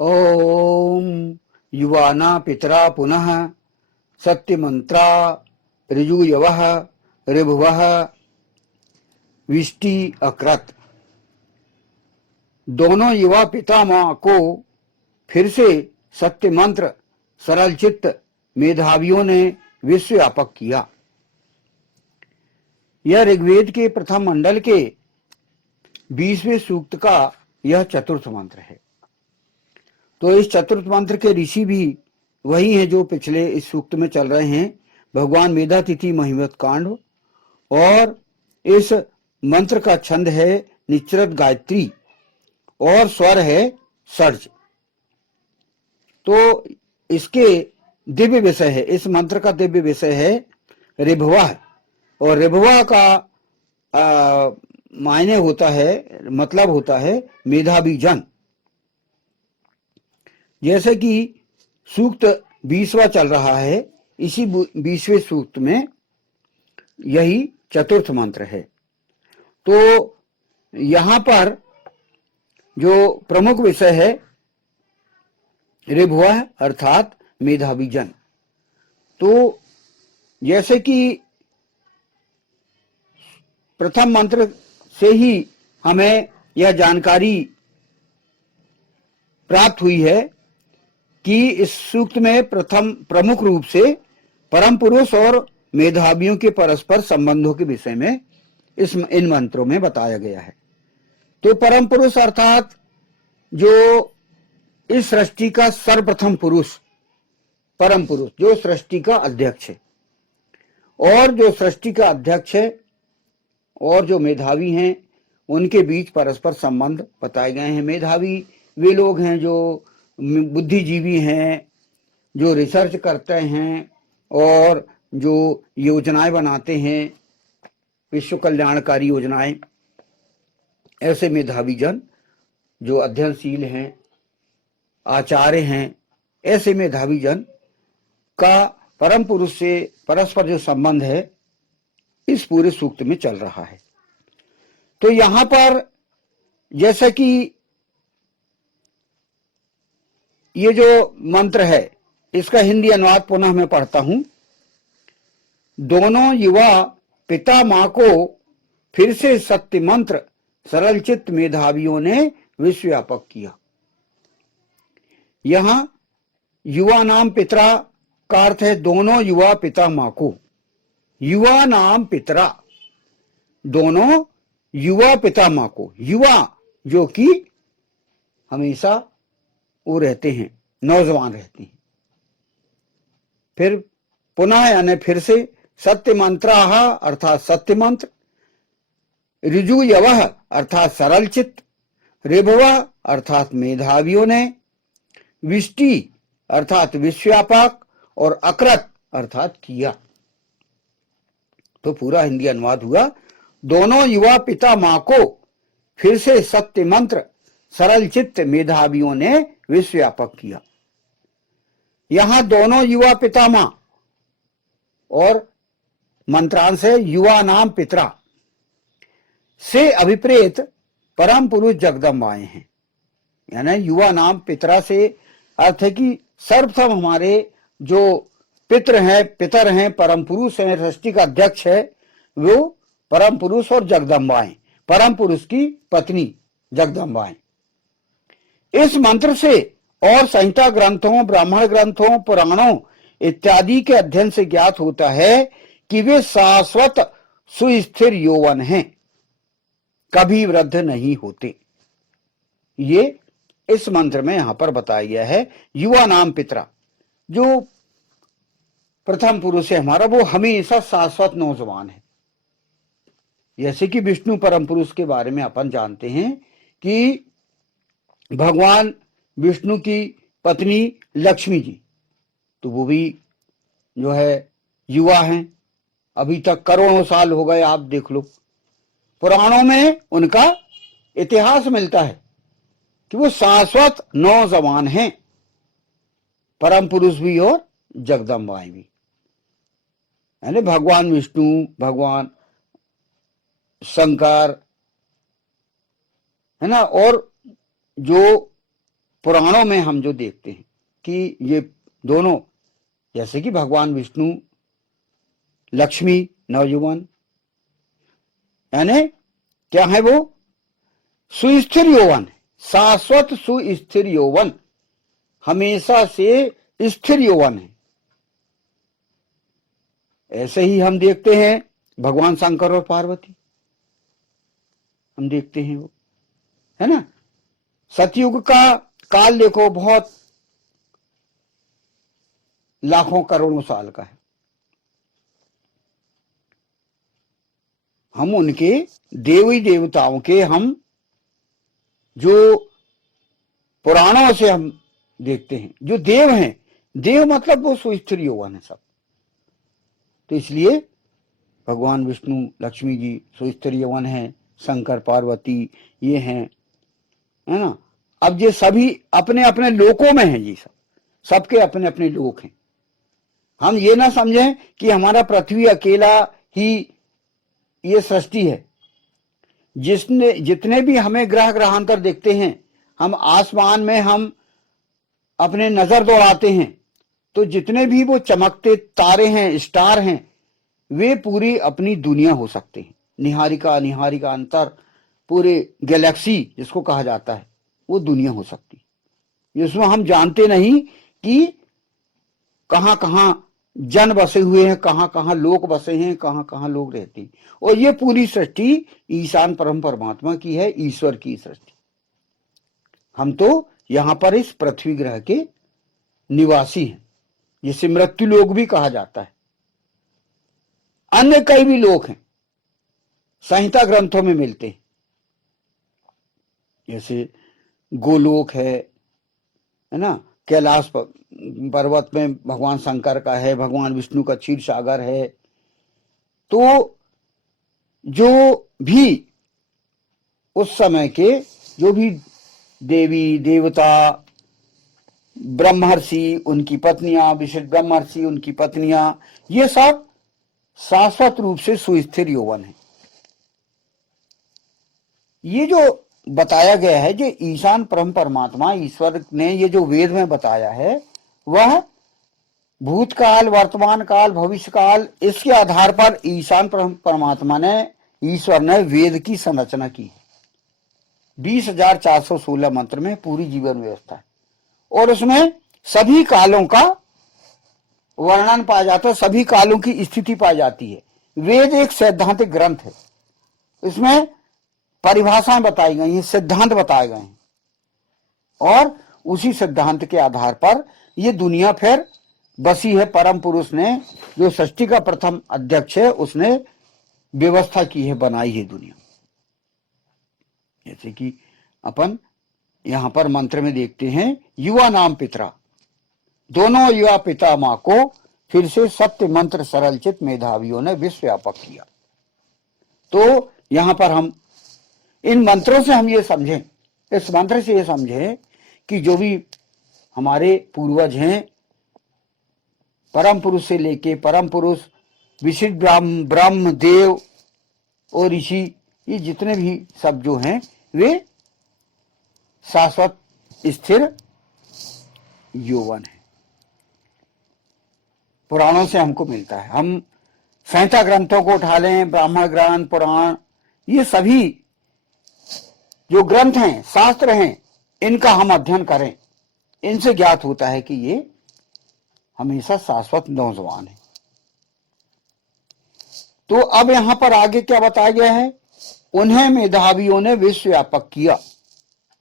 ओम युवाना पितरा पुनः सत्यमंत्रा ऋजुयवः ऋभुवः विष्टि अकृत। दोनों युवा पितामह को फिर से सत्य मंत्र सरल चित्त मेधावियों ने विश्व व्यापक किया। यह ऋग्वेद के प्रथम मंडल के 20वें सूक्त का यह चतुर्थ मंत्र है। तो इस चतुर्थ मंत्र के ऋषि भी वही हैं जो पिछले इस सूक्त में चल रहे हैं, भगवान मेधातिथि महिमत कांड। और इस मंत्र का छंद है निचरत गायत्री और स्वर है सर्ज। तो इसके दिव्य विषय है, इस मंत्र का दिव्य विषय है ऋभुवा। और ऋभुवा का मायने होता है, मतलब होता है मेधावी जन। जैसे कि सूक्त 20वां चल रहा है, इसी 20वें सूक्त में यही चतुर्थ मंत्र है। तो यहां पर जो प्रमुख विषय है ऋभुवा अर्थात मेधावी जन। तो जैसे कि प्रथम मंत्र से ही हमें यह जानकारी प्राप्त हुई है कि इस सूक्त में प्रथम प्रमुख रूप से परम पुरुष और मेधावियों के परस्पर संबंधों के विषय में इन मंत्रों में बताया गया है। तो परम पुरुष अर्थात जो इस सृष्टि का सर्वप्रथम पुरुष, परम पुरुष जो सृष्टि का अध्यक्ष है, और जो सृष्टि का अध्यक्ष है और जो मेधावी हैं उनके बीच परस्पर संबंध बताए गए हैं। मेधावी वे लोग हैं जो बुद्धिजीवी हैं, जो रिसर्च करते हैं और जो योजनाएं बनाते हैं, विश्व कल्याणकारी योजनाएं। ऐसे मेधावी जन जो अध्ययनशील हैं, आचार्य हैं, ऐसे मेधावी जन का परम पुरुष से परस्पर जो संबंध है इस पूरे सूक्त में चल रहा है। तो यहां पर जैसा कि ये जो मंत्र है इसका हिंदी अनुवाद पुनः मैं पढ़ता हूं। दोनों युवा पिता मां को फिर से सत्य मंत्र सरल चित्त मेधावियों ने विश्व व्यापक किया। यहां युवा नाम पितरा का अर्थ है दोनों युवा पिता मां को। युवा नाम पितरा, दोनों युवा पिता मां को। युवा जो कि हमेशा वो रहते हैं, नौजवान रहते हैं। फिर पुनः यानी फिर से सत्य मंत्राह अर्थात सत्य मंत्र, ऋजु यवः अर्थात सरल चित्त, ऋभुवः अर्थात मेधावियों ने, विष्टि अर्थात विश्वव्यापक और अकृत अर्थात किया। तो पूरा हिंदी अनुवाद हुआ, दोनों युवा पिता मां को फिर से सत्य मंत्र सरल चित्त मेधावियों ने विश्व व्यापक किया। यहां दोनों युवा पिता मां और मंत्रांश है युवा नाम पितरा से अभिप्रेत परम पुरुष जगदम्बाएं हैं। यानी युवा नाम पितरा से अर्थ है कि सर्वप्रथम हमारे जो पितर हैं, परम पुरुष हैं, सृष्टि का अध्यक्ष है, वो परम पुरुष और जगदम्बाएं, परम पुरुष की पत्नी जगदम्बाएं। इस मंत्र से और संहिता ग्रंथों, ब्राह्मण ग्रंथों, पुराणों इत्यादि के अध्ययन से ज्ञात होता है कि वे शाश्वत सुस्थिर यौवन हैं, कभी वृद्ध नहीं होते। ये इस मंत्र में यहां पर बताया गया है। युवा नाम पितरा, जो प्रथम पुरुष है हमारा, वो हमेशा शाश्वत नौजवान है। जैसे कि विष्णु परम पुरुष के बारे में अपन जानते हैं कि भगवान विष्णु की पत्नी लक्ष्मी जी, तो वो भी जो है युवा हैं। अभी तक करोड़ों साल हो गए, आप देख लो पुराणों में उनका इतिहास मिलता है कि वो शाश्वत नौजवान हैं, परम पुरुष भी और जगदम्बाएं भी। यानी भगवान विष्णु, भगवान शंकर, है ना, और जो पुराणों में हम जो देखते हैं कि ये दोनों, जैसे कि भगवान विष्णु, लक्ष्मी, नवयुवन, यानी क्या है वो? सुस्थिर यौवन, शाश्वत सुस्थिर यौवन, हमेशा से स्थिर यौवन है। ऐसे ही हम देखते हैं भगवान शंकर और पार्वती, हम देखते हैं वो, है ना। सतयुग का काल देखो, बहुत लाखों करोड़ों साल का है। हम उनके देवी देवताओं के, हम जो पुराणों से हम देखते हैं, जो देव हैं, देव मतलब वो सुस्थिर यौवन है सब। तो इसलिए भगवान विष्णु, लक्ष्मी जी सुस्थिर यौवन है, शंकर पार्वती ये हैं, है ना। अब ये सभी अपने अपने लोकों में हैं, ये सब सबके अपने अपने लोक हैं। हम ये ना समझें कि हमारा पृथ्वी अकेला ही ये सृष्टि है। जितने भी हमें ग्रह ग्रहांतर देखते हैं, हम आसमान में हम अपने नजर दौड़ाते हैं, तो जितने भी वो चमकते तारे हैं, स्टार हैं, वे पूरी अपनी दुनिया हो सकते हैं। निहारिका, निहारिका अंतर, पूरे गैलेक्सी जिसको कहा जाता है, वो दुनिया हो सकती है। इसमें हम जानते नहीं कि कहां कहां जन बसे हुए हैं, कहां कहां लोग बसे हैं, कहां कहां लोग रहते हैं। और ये पूरी सृष्टि ईशान परम परमात्मा की है, ईश्वर की सृष्टि। हम तो यहां पर इस पृथ्वी ग्रह के निवासी हैं, जिसे मृत्यु लोक भी कहा जाता है। अन्य कई भी लोक हैं, संहिता ग्रंथों में मिलते हैं, जैसे गोलोक है ना, कैलाश पर्वत में भगवान शंकर का है, भगवान विष्णु का क्षीर सागर है। तो जो भी उस समय के जो भी देवी देवता, ब्रह्मर्षि, उनकी पत्नियां, विशिष्ट ब्रह्मर्षि, उनकी पत्नियां, ये सब शाश्वत रूप से सुस्थिर यौवन है। ये जो बताया गया है, जो ईशान परम परमात्मा ईश्वर ने ये जो वेद में बताया है, वह भूतकाल, वर्तमान काल, भविष्य काल, इसके आधार पर ईशान परमात्मा ने, ईश्वर ने वेद की संरचना की। 20,416 मंत्र में पूरी जीवन व्यवस्था है, और उसमें सभी कालों का वर्णन पाया जाता है, सभी कालों की स्थिति पाई जाती है। वेद एक सैद्धांतिक ग्रंथ है, इसमें परिभाषाएं बताई गई हैं, सिद्धांत बताए गए हैं, और उसी सिद्धांत के आधार पर ये दुनिया फिर बसी है। परम पुरुष ने, जो सृष्टि का प्रथम अध्यक्ष है, उसने व्यवस्था की है, बनाई है दुनिया। जैसे कि अपन यहां पर मंत्र में देखते हैं, युवा नाम पितरा, दोनों युवा पिता मां को फिर से सत्य मंत्र सरलचित मेधावियों ने विश्वव्यापक किया। तो यहां पर हम इन मंत्रों से हम ये समझें, इस मंत्र से ये समझें कि जो भी हमारे पूर्वज हैं, परम पुरुष से लेके परम पुरुष, विशिष्ट ब्रह्म देव और ऋषि, ये जितने भी सब जो हैं, वे शाश्वत स्थिर यौवन है। पुराणों से हमको मिलता है। हम संहिता ग्रंथों को उठा लें, ब्राह्मण ग्रंथ, पुराण, ये सभी जो ग्रंथ हैं, शास्त्र हैं, इनका हम अध्ययन करें, इनसे ज्ञात होता है कि ये हमेशा शाश्वत नौजवान है। तो अब यहां पर आगे क्या बताया गया है? उन्हें मेधावियों ने विश्वव्यापक किया।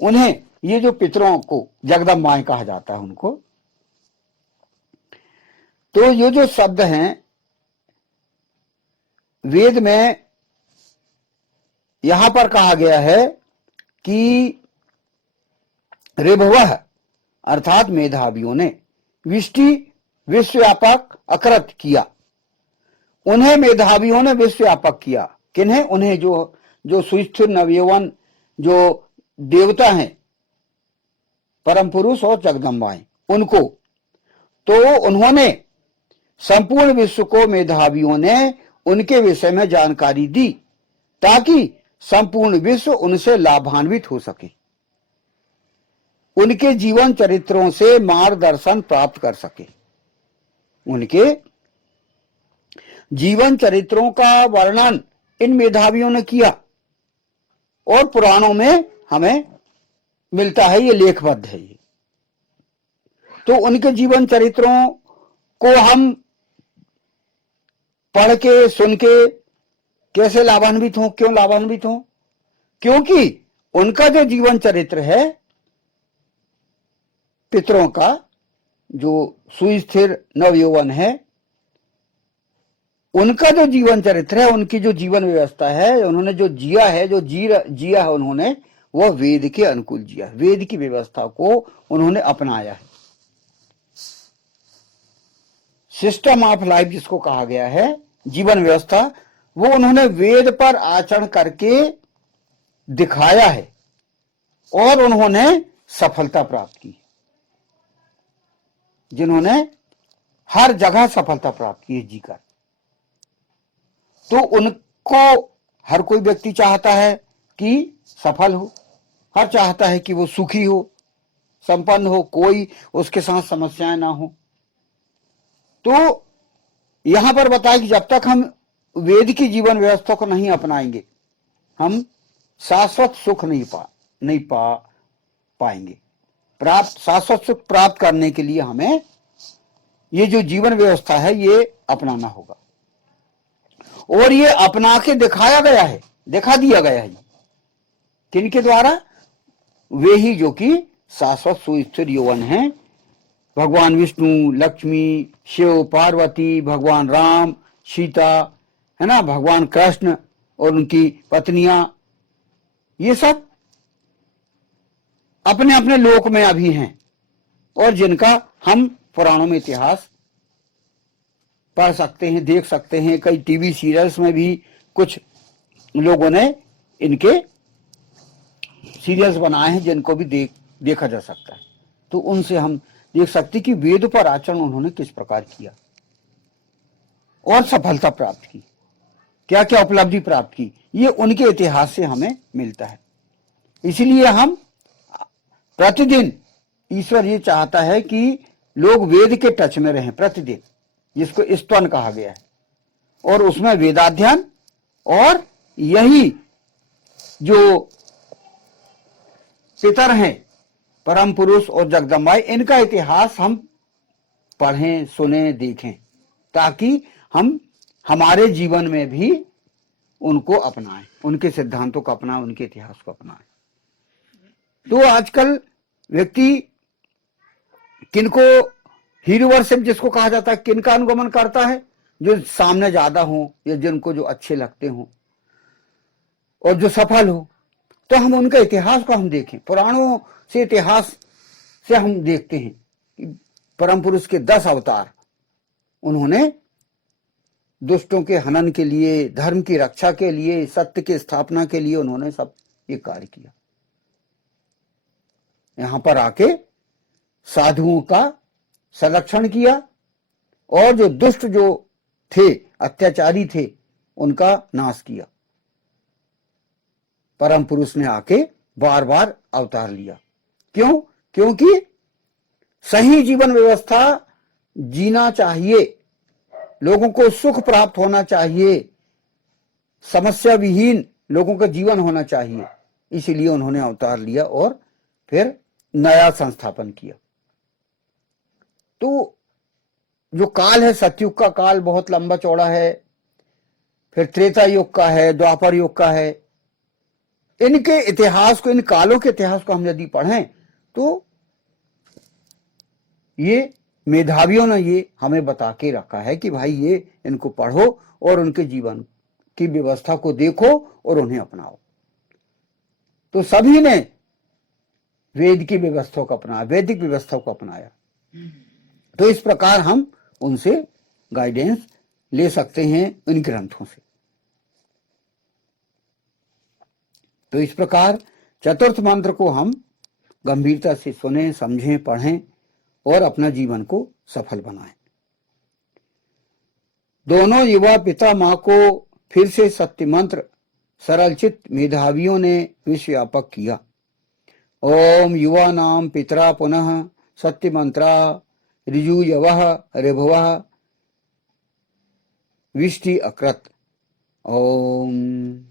उन्हें, ये जो पितरों को जगदम्बाएं कहा जाता है उनको, तो ये जो शब्द हैं वेद में यहां पर कहा गया है कि ऋभवः अर्थात मेधावियों ने विष्टि विश्वव्यापक अकृत किया। उन्हें मेधावियों ने विश्वव्यापक किया। किन्हें? उन्हें जो सुस्थिर नवयौवन जो देवता हैं, परम पुरुष और जगदम्बाएं, उनको। तो उन्होंने संपूर्ण विश्व को मेधावियों ने उनके विषय में जानकारी दी, ताकि संपूर्ण विश्व उनसे लाभान्वित हो सके। उनके जीवन चरित्रों से मार्गदर्शन प्राप्त कर सके। उनके जीवन चरित्रों का वर्णन इन मेधावियों ने किया और पुराणों में हमें मिलता है, ये लेखबद्ध है। ये तो उनके जीवन चरित्रों को हम पढ़ के सुन के कैसे लाभान्वित हों? क्यों लाभान्वित हों? क्योंकि उनका जो जीवन चरित्र है, पितरों का जो सुस्थिर नवयौवन है, उनका जो जीवन चरित्र है, उनकी जो जीवन व्यवस्था है, उन्होंने जो जिया है, जो जिया है उन्होंने, वह वेद के अनुकूल जिया, वेद की व्यवस्था को उन्होंने अपनाया है। सिस्टम ऑफ लाइफ जिसको कहा गया है, जीवन व्यवस्था, वो उन्होंने वेद पर आचरण करके दिखाया है और उन्होंने सफलता प्राप्त की। जिन्होंने हर जगह सफलता प्राप्त की है जीकर, तो उनको हर कोई व्यक्ति चाहता है कि सफल हो, हर चाहता है कि वो सुखी हो, संपन्न हो, कोई उसके साथ समस्याएं ना हो। तो यहां पर बताया कि जब तक हम वेद की जीवन व्यवस्था को नहीं अपनाएंगे, हम शाश्वत सुख नहीं पाएंगे। शाश्वत सुख प्राप्त करने के लिए हमें ये जो जीवन व्यवस्था है ये अपनाना होगा, और ये अपना के दिखाया गया है, दिखा दिया गया है। किनके द्वारा? वे ही जो कि शाश्वत सुस्थिर यौवन हैं, भगवान विष्णु, लक्ष्मी, शिव, पार्वती, भगवान राम, सीता, है ना, भगवान कृष्ण और उनकी पत्नियां, ये सब अपने अपने लोक में अभी हैं, और जिनका हम पुराणों में इतिहास पढ़ सकते हैं, देख सकते हैं। कई टीवी सीरियल्स में भी कुछ लोगों ने इनके सीरियल्स बनाए हैं, जिनको भी देखा जा सकता है। तो उनसे हम देख सकते कि वेद पर आचरण उन्होंने किस प्रकार किया और सफलता प्राप्त की, क्या क्या उपलब्धि प्राप्त की, ये उनके इतिहास से हमें मिलता है। इसलिए हम प्रतिदिन, ईश्वर ये चाहता है कि लोग वेद के टच में रहें प्रतिदिन, जिसको स्तवन कहा गया है, और उसमें वेदाध्ययन और यही जो पितर हैं, परम पुरुष और जगदम्बाई, इनका इतिहास हम पढ़ें, सुने, देखें, ताकि हम हमारे जीवन में भी उनको अपनाएं, उनके सिद्धांतों को अपनाएं, उनके इतिहास को अपनाएं। तो आजकल व्यक्ति किनको हीरो वर्शिप जिसको कहा जाता है, किनका अनुगमन करता है? जो सामने ज्यादा हो या जिनको जो अच्छे लगते हो और जो सफल हो। तो हम उनका इतिहास को हम देखें, पुराणों से, इतिहास से हम देखते हैं कि परम पुरुष के 10 अवतार, उन्होंने दुष्टों के हनन के लिए, धर्म की रक्षा के लिए, सत्य की स्थापना के लिए उन्होंने सब ये कार्य किया। यहां पर आके साधुओं का संरक्षण किया, और जो दुष्ट जो थे, अत्याचारी थे, उनका नाश किया। परम पुरुष ने आके बार बार अवतार लिया। क्यों? क्योंकि सही जीवन व्यवस्था जीना चाहिए, लोगों को सुख प्राप्त होना चाहिए, समस्या विहीन लोगों का जीवन होना चाहिए। इसीलिए उन्होंने अवतार लिया और फिर नया संस्थापन किया। तो जो काल है, सतयुग का काल बहुत लंबा चौड़ा है, फिर त्रेता युग का है, द्वापर युग का है। इनके इतिहास को, इन कालों के इतिहास को हम यदि पढ़ें तो ये मेधावियों ने ये हमें बता के रखा है कि भाई ये इनको पढ़ो और उनके जीवन की व्यवस्था को देखो और उन्हें अपनाओ। तो सभी ने वेद की व्यवस्था को अपनाया, वैदिक व्यवस्था को अपनाया। तो इस प्रकार हम उनसे गाइडेंस ले सकते हैं, इन ग्रंथों से। तो इस प्रकार चतुर्थ मंत्र को हम गंभीरता से सुने, समझें, पढ़ें और अपना जीवन को सफल बनाएं। दोनों युवा पिता मां को फिर से सत्य मंत्र सरल चित्त मेधावियों ने विश्वव्यापक किया। ओम युवानां पितरा पुनः सत्यमंत्रा ऋजुयवः ऋभवः विष्टि अकृत। ओम।